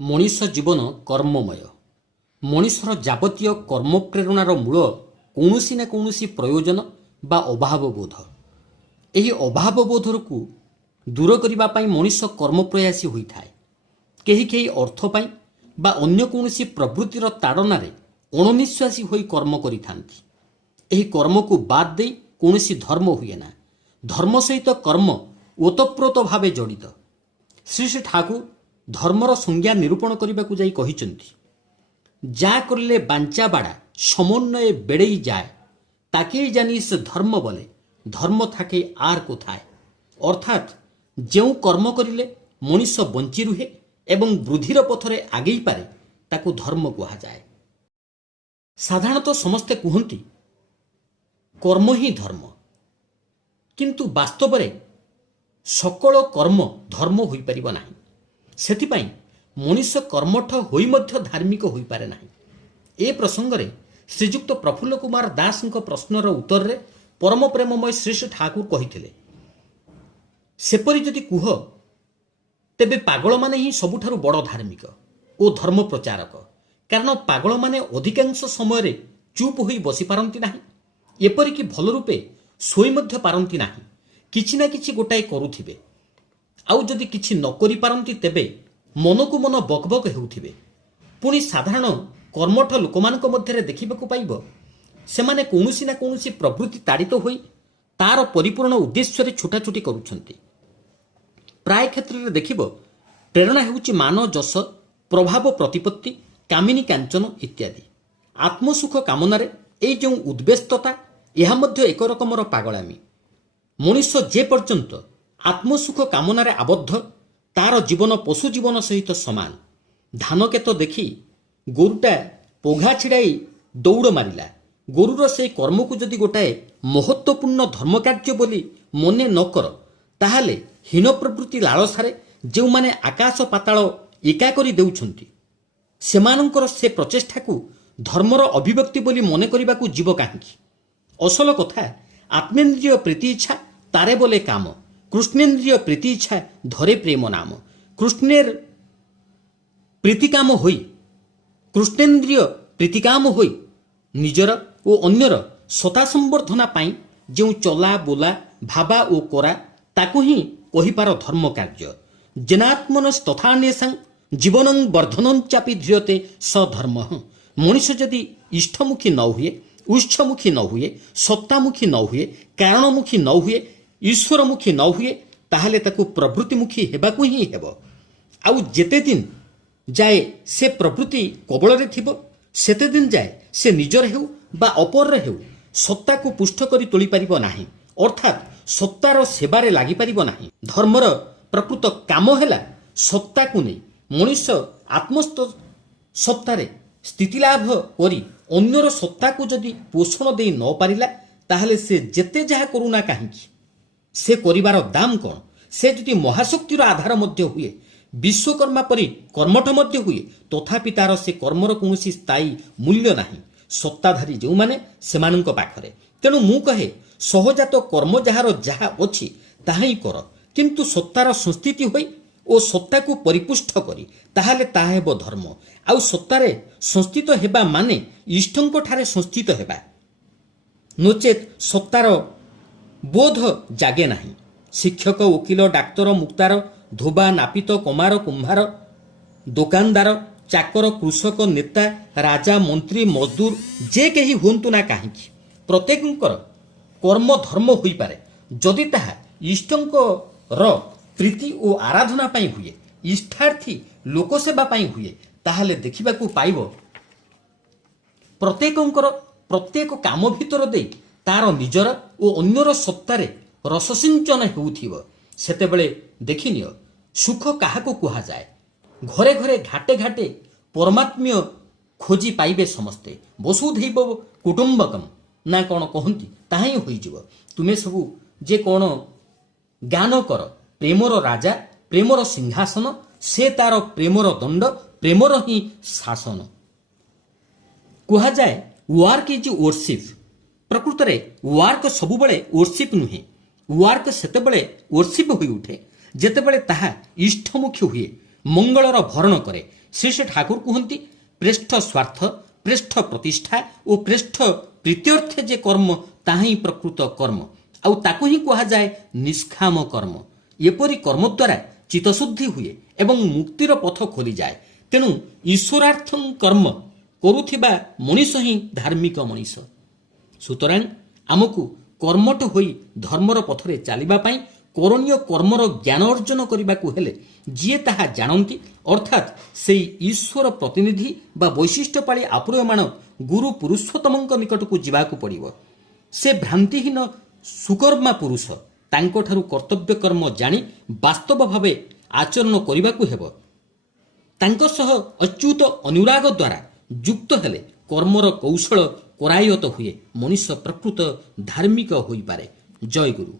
ମଣିଷ ଜୀବନ କର୍ମମୟ। ମଣିଷର ଯାବତୀୟ କର୍ମ ପ୍ରେରଣାର ମୂଳ କୌଣସି ନା କୌଣସି ପ୍ରୟୋଜନ ବା ଅଭାବବୋଧ। ଏହି ଅଭାବବୋଧକୁ ଦୂର କରିବା ପାଇଁ ମଣିଷ କର୍ମପ୍ରୟାସୀ ହୋଇଥାଏ। କେହି କେହି ଅର୍ଥ ପାଇଁ ବା ଅନ୍ୟ କୌଣସି ପ୍ରବୃତ୍ତିର ତାଡ଼ନାରେ ଅଣନିଶ୍ୱାସୀ ହୋଇ କର୍ମ କରିଥାନ୍ତି। ଏହି କର୍ମକୁ ବାଦ୍ ଦେଇ କୌଣସି ଧର୍ମ ହୁଏ ନା। ଧର୍ମ ସହିତ କର୍ମ ଓତପ୍ରୋତ ଭାବେ ଜଡ଼ିତ। ଶ୍ରୀ ଶ୍ରୀ ଠାକୁର ଧର୍ମର ସଂଜ୍ଞା ନିରୂପଣ କରିବାକୁ ଯାଇ କହିଛନ୍ତି, যা করলে বাঞ্চা বাড়া সমন্বয়ে বেড়েই যায়, তাকেই জানি সে ধর্ম বলে, ধর্ম থাকে আর কোথায়। অর্থাৎ ଯେଉଁ କର୍ମ କରିଲେ ମଣିଷ ବଞ୍ଚି ରୁହେ ଏବଂ ବୃଦ୍ଧିର ପଥରେ ଆଗେଇ ପାରେ ତାକୁ ଧର୍ମ କୁହାଯାଏ। ସାଧାରଣତଃ ସମସ୍ତେ କୁହନ୍ତି କର୍ମ ହିଁ ଧର୍ମ, କିନ୍ତୁ ବାସ୍ତବରେ ସକଳ କର୍ମ ଧର୍ମ ହୋଇପାରିବ ନାହିଁ। ସେଥିପାଇଁ ମଣିଷ କର୍ମଠ ହୋଇ ମଧ୍ୟ ଧାର୍ମିକ ହୋଇପାରେ ନାହିଁ। ଏ ପ୍ରସଙ୍ଗରେ ଶ୍ରୀଯୁକ୍ତ ପ୍ରଫୁଲ୍ଲ କୁମାର ଦାସଙ୍କ ପ୍ରଶ୍ନର ଉତ୍ତରରେ ପରମ ପ୍ରେମମୟ ଶ୍ରୀ ଶ୍ରୀ ଠାକୁର କହିଥିଲେ, ସେପରି ଯଦି କୁହ ତେବେ ପାଗଳମାନେ ହିଁ ସବୁଠାରୁ ବଡ଼ ଧାର୍ମିକ ଓ ଧର୍ମ ପ୍ରଚାରକ। କାରଣ ପାଗଳମାନେ ଅଧିକାଂଶ ସମୟରେ ଚୁପ୍ ହୋଇ ବସିପାରନ୍ତି ନାହିଁ, ଏପରିକି ଭଲ ରୂପେ ଶୋଇ ମଧ୍ୟ ପାରନ୍ତି ନାହିଁ। କିଛି ନା କିଛି ଗୋଟାଏ କରୁଥିବେ, ଆଉ ଯଦି କିଛି ନ କରିପାରନ୍ତି ତେବେ ମନକୁ ମନ ବକବକ ହେଉଥିବେ। ପୁଣି ସାଧାରଣ କର୍ମଠ ଲୋକମାନଙ୍କ ମଧ୍ୟରେ ଦେଖିବାକୁ ପାଇବ, ସେମାନେ କୌଣସି ନା କୌଣସି ପ୍ରବୃତ୍ତି ତାଡ଼ିତ ହୋଇ ତାର ପରିପୂରଣ ଉଦ୍ଦେଶ୍ୟରେ ଛୋଟାଛୋଟି କରୁଛନ୍ତି। ପ୍ରାୟ କ୍ଷେତ୍ରରେ ଦେଖିବ ପ୍ରେରଣା ହେଉଛି ମାନ, ଯଶ, ପ୍ରଭାବ, ପ୍ରତିପତ୍ତି, କାମିନୀ କାଞ୍ଚନ ଇତ୍ୟାଦି। ଆତ୍ମସୁଖ କାମନାରେ ଏଇ ଯେଉଁ ଉଦ୍ବେସ୍ତତା, ଏହା ମଧ୍ୟ ଏକ ରକମର ପାଗଳାମୀ। ମଣିଷ ଯେ ପର୍ଯ୍ୟନ୍ତ ଆତ୍ମସୁଖ କାମନାରେ ଆବଦ୍ଧ, ତାର ଜୀବନ ପଶୁ ଜୀବନ ସହିତ ସମାନ। ଧାନ କ୍ଷେତ ଦେଖି ଗୋରୁଟା ପଘା ଛିଡ଼ାଇ ଦୌଡ଼ ମାରିଲା। ଗୋରୁର ସେହି କର୍ମକୁ ଯଦି ଗୋଟାଏ ମହତ୍ତ୍ୱପୂର୍ଣ୍ଣ ଧର୍ମକାର୍ଯ୍ୟ ବୋଲି ମନେ ନ କର, ତାହେଲେ ହୀନ ପ୍ରବୃତ୍ତି ଲାଳସାରେ ଯେଉଁମାନେ ଆକାଶ ପାତାଳ ଏକା କରି ଦେଉଛନ୍ତି, ସେମାନଙ୍କର ସେ ପ୍ରଚେଷ୍ଟାକୁ ଧର୍ମର ଅଭିବ୍ୟକ୍ତି ବୋଲି ମନେ କରିବାକୁ ଯିବ କାହିଁକି? ଅସଲ କଥା, ଆତ୍ମେନ୍ଦ୍ରିୟ ପ୍ରୀତି ଇଚ୍ଛା ତାରେ ବୋଲେ କାମ, কৃষ্ণেন্দ্রিয় প্রীতি ইচ্ছা ধরে প্রেম নাম। কৃষ্ণের প্রীতিকাম হই কৃষ্ণেন্দ্রিয় প্রীতিকাম হই নিজর ও অন্যর সতা সম্বর্ধনা পাই যে চলা ବୋଲା ଭାବା ଓ କରା, ତାକୁ ହିଁ କହିପାର ଧର୍ମ କାର୍ଯ୍ୟ। ଜେନାତ୍ମନସ ତଥାନ୍ୟେଷାଂ ଜୀବନଂ ବର୍ଦ୍ଧନଂ ଚାପି ଧ୍ରିୟତେ ସ ଧର୍ମ। ମଣିଷ ଯଦି ଇଷ୍ଟମୁଖୀ ନ ହୁଏ, ଉତ୍ସମୁଖୀ ନ ହୁଏ, ସତ୍ତାମୁଖୀ ନ ହୁଏ, କାରଣମୁଖୀ ନ ହୁଏ, ଈଶ୍ୱରମୁଖୀ ନ ହୁଏ, ତାହେଲେ ତାକୁ ପ୍ରବୃତ୍ତିମୁଖୀ ହେବାକୁ ହିଁ ହେବ। ଆଉ ଯେତେ ଦିନ ଯାଏ ସେ ପ୍ରବୃତ୍ତି କବଳରେ ଥିବ, ସେତେ ଦିନ ଯାଏ ସେ ନିଜର ହେଉ ବା ଅପରର ହେଉ ସତ୍ତାକୁ ପୁଷ୍ଟ କରି ତୋଳିପାରିବ ନାହିଁ, ଅର୍ଥାତ୍ ସତ୍ତାର ସେବାରେ ଲାଗିପାରିବ ନାହିଁ। ଧର୍ମର ପ୍ରକୃତ କାମ ହେଲା ସତ୍ତାକୁ ନେଇ ମଣିଷ ଆତ୍ମସ୍ଥ ସତ୍ତାରେ ସ୍ଥିତିଲାଭ କରି ଅନ୍ୟର ସତ୍ତାକୁ ଯଦି ପୋଷଣ ଦେଇ ନ ପାରିଲା, ତାହେଲେ ସେ ଯେତେ ଯାହା କରୁନା କାହିଁକି, ସେ କରିବାର ଦାମ କ'ଣ? ସେ ଯଦି ମହାଶକ୍ତିର ଆଧାର ମଧ୍ୟ ହୁଏ, ବିଶ୍ୱକର୍ମା ପରି କର୍ମଠ ମଧ୍ୟ ହୁଏ, ତଥାପି ତାର ସେ କର୍ମର କୌଣସି ସ୍ଥାୟୀ ମୂଲ୍ୟ ନାହିଁ ସତ୍ତାଧାରୀ ଯେଉଁମାନେ ସେମାନଙ୍କ ପାଖରେ। ତେଣୁ ମୁଁ କହେ, ସହଜାତ କର୍ମ ଯାହାର ଯାହା ଅଛି ତାହା ହିଁ କର, କିନ୍ତୁ ସତ୍ତାର ସଂସ୍ଥିତି ହୋଇ ଓ ସତ୍ତାକୁ ପରିପୁଷ୍ଟ କରି, ତାହେଲେ ତାହା ହେବ ଧର୍ମ। ଆଉ ସତ୍ତାରେ ସଂସ୍ଥିତ ହେବା ମାନେ ଇଷ୍ଟଙ୍କଠାରେ ସଂସ୍ଥିତ ହେବା, ନଚେତ୍ ସତ୍ତାର ବୋଧ ଜାଗେ ନାହିଁ। ଶିକ୍ଷକ, ଓକିଲ, ଡାକ୍ତର, ମୁକ୍ତାର, ଧୋବା, ନାପିତ, କମାର, କୁମ୍ଭାର, ଦୋକାନଦାର, ଚାକର, କୃଷକ, ନେତା, ରାଜା, ମନ୍ତ୍ରୀ, ମଜଦୁର ଯେ କେହି ହୁଅନ୍ତୁ ନା କାହିଁକି, ପ୍ରତ୍ୟେକଙ୍କର କର୍ମ ଧର୍ମ ହୋଇପାରେ ଯଦି ତାହା ଇଷ୍ଟଙ୍କର ପ୍ରୀତି ଓ ଆରାଧନା ପାଇଁ ହୁଏ, ଇଷ୍ଟାର୍ଥୀ ଲୋକସେବା ପାଇଁ ହୁଏ। ତାହେଲେ ଦେଖିବାକୁ ପାଇବ ପ୍ରତ୍ୟେକଙ୍କର ପ୍ରତ୍ୟେକ କାମ ଭିତର ଦେଇ ତାର ନିଜର ଓ ଅନ୍ୟର ସତ୍ତାରେ ରସସିଞ୍ଚନ ହେଉଥିବ। ସେତେବେଳେ ଦେଖିନିଅ ସୁଖ କାହାକୁ କୁହାଯାଏ। ଘରେ ଘରେ ଘାଟେ ଘାଟେ ପରମାତ୍ମୀୟ ଖୋଜି ପାଇବେ ସମସ୍ତେ। ବସୁଧୈବ କୁଟୁମ୍ବକମ୍ ନା କ'ଣ କହନ୍ତି, ତାହା ହିଁ ହୋଇଯିବ। ତୁମେ ସବୁ ଯେ କ'ଣ ଜ୍ଞାନ କର, ପ୍ରେମର ରାଜା, ପ୍ରେମର ସିଂହାସନ, ସେ ତାର ପ୍ରେମର ଦଣ୍ଡ, ପ୍ରେମର ହିଁ ଶାସନ। କୁହାଯାଏ ୱାର୍କ ଇଜ୍ ୱର୍ସିପ୍। ପ୍ରକୃତରେ ୱାର୍କ ସବୁବେଳେ ୱର୍ସିପ୍ ନୁହେଁ। ୱାର୍କ ସେତେବେଳେ ୱର୍ସିପ୍ ହୋଇ ଉଠେ ଯେତେବେଳେ ତାହା ଇଷ୍ଟମୁଖୀ ହୁଏ, ମଙ୍ଗଳର ଭରଣ କରେ, ଶ୍ରୀ ଶ୍ରୀ ଠାକୁର କୁହନ୍ତି ପ୍ରେଷ୍ଠ ସ୍ୱାର୍ଥ ପ୍ରେଷ୍ଠ ପ୍ରତିଷ୍ଠା ଓ ପ୍ରେଷ୍ଠ ପ୍ରୀତ୍ୟର୍ଥେ ଯେ କର୍ମ ତାହା ହିଁ ପ୍ରକୃତ କର୍ମ, ଆଉ ତାକୁ ହିଁ କୁହାଯାଏ ନିଷ୍କାମ କର୍ମ। ଏପରି କର୍ମ ଦ୍ୱାରା ଚିତ୍ତଶୁଦ୍ଧି ହୁଏ ଏବଂ ମୁକ୍ତିର ପଥ ଖୋଲିଯାଏ। ତେଣୁ ଈଶ୍ୱରାର୍ଥଂ କର୍ମ କରୁଥିବା ମଣିଷ ହିଁ ଧାର୍ମିକ ମଣିଷ। ସୁତରାଂ ଆମକୁ କର୍ମଠ ହୋଇ ଧର୍ମର ପଥରେ ଚାଲିବା ପାଇଁ କରଣୀୟ କର୍ମର ଜ୍ଞାନ ଅର୍ଜନ କରିବାକୁ ହେଲେ ଯିଏ ତାହା ଜାଣନ୍ତି, ଅର୍ଥାତ୍ ସେହି ଈଶ୍ୱର ପ୍ରତିନିଧି ବା ବୈଶିଷ୍ଟ୍ୟପାଳି ଆପ୍ରୟମାଣ ଗୁରୁ ପୁରୁଷୋତ୍ତମଙ୍କ ନିକଟକୁ ଯିବାକୁ ପଡ଼ିବ। ସେ ଭ୍ରାନ୍ତିହୀନ ସୁକର୍ମା ପୁରୁଷ, ତାଙ୍କଠାରୁ କର୍ତ୍ତବ୍ୟ କର୍ମ ଜାଣି ବାସ୍ତବ ଭାବେ ଆଚରଣ କରିବାକୁ ହେବ। ତାଙ୍କ ସହ ଅଚ୍ୟୁତ ଅନୁରାଗ ଦ୍ୱାରା ଯୁକ୍ତ ହେଲେ କର୍ମର କୌଶଳ କରାୟତ ହୁଏ, ମଣିଷ ପ୍ରକୃତ ଧାର୍ମିକ ହୋଇପାରେ। ଜୟ ଗୁରୁ।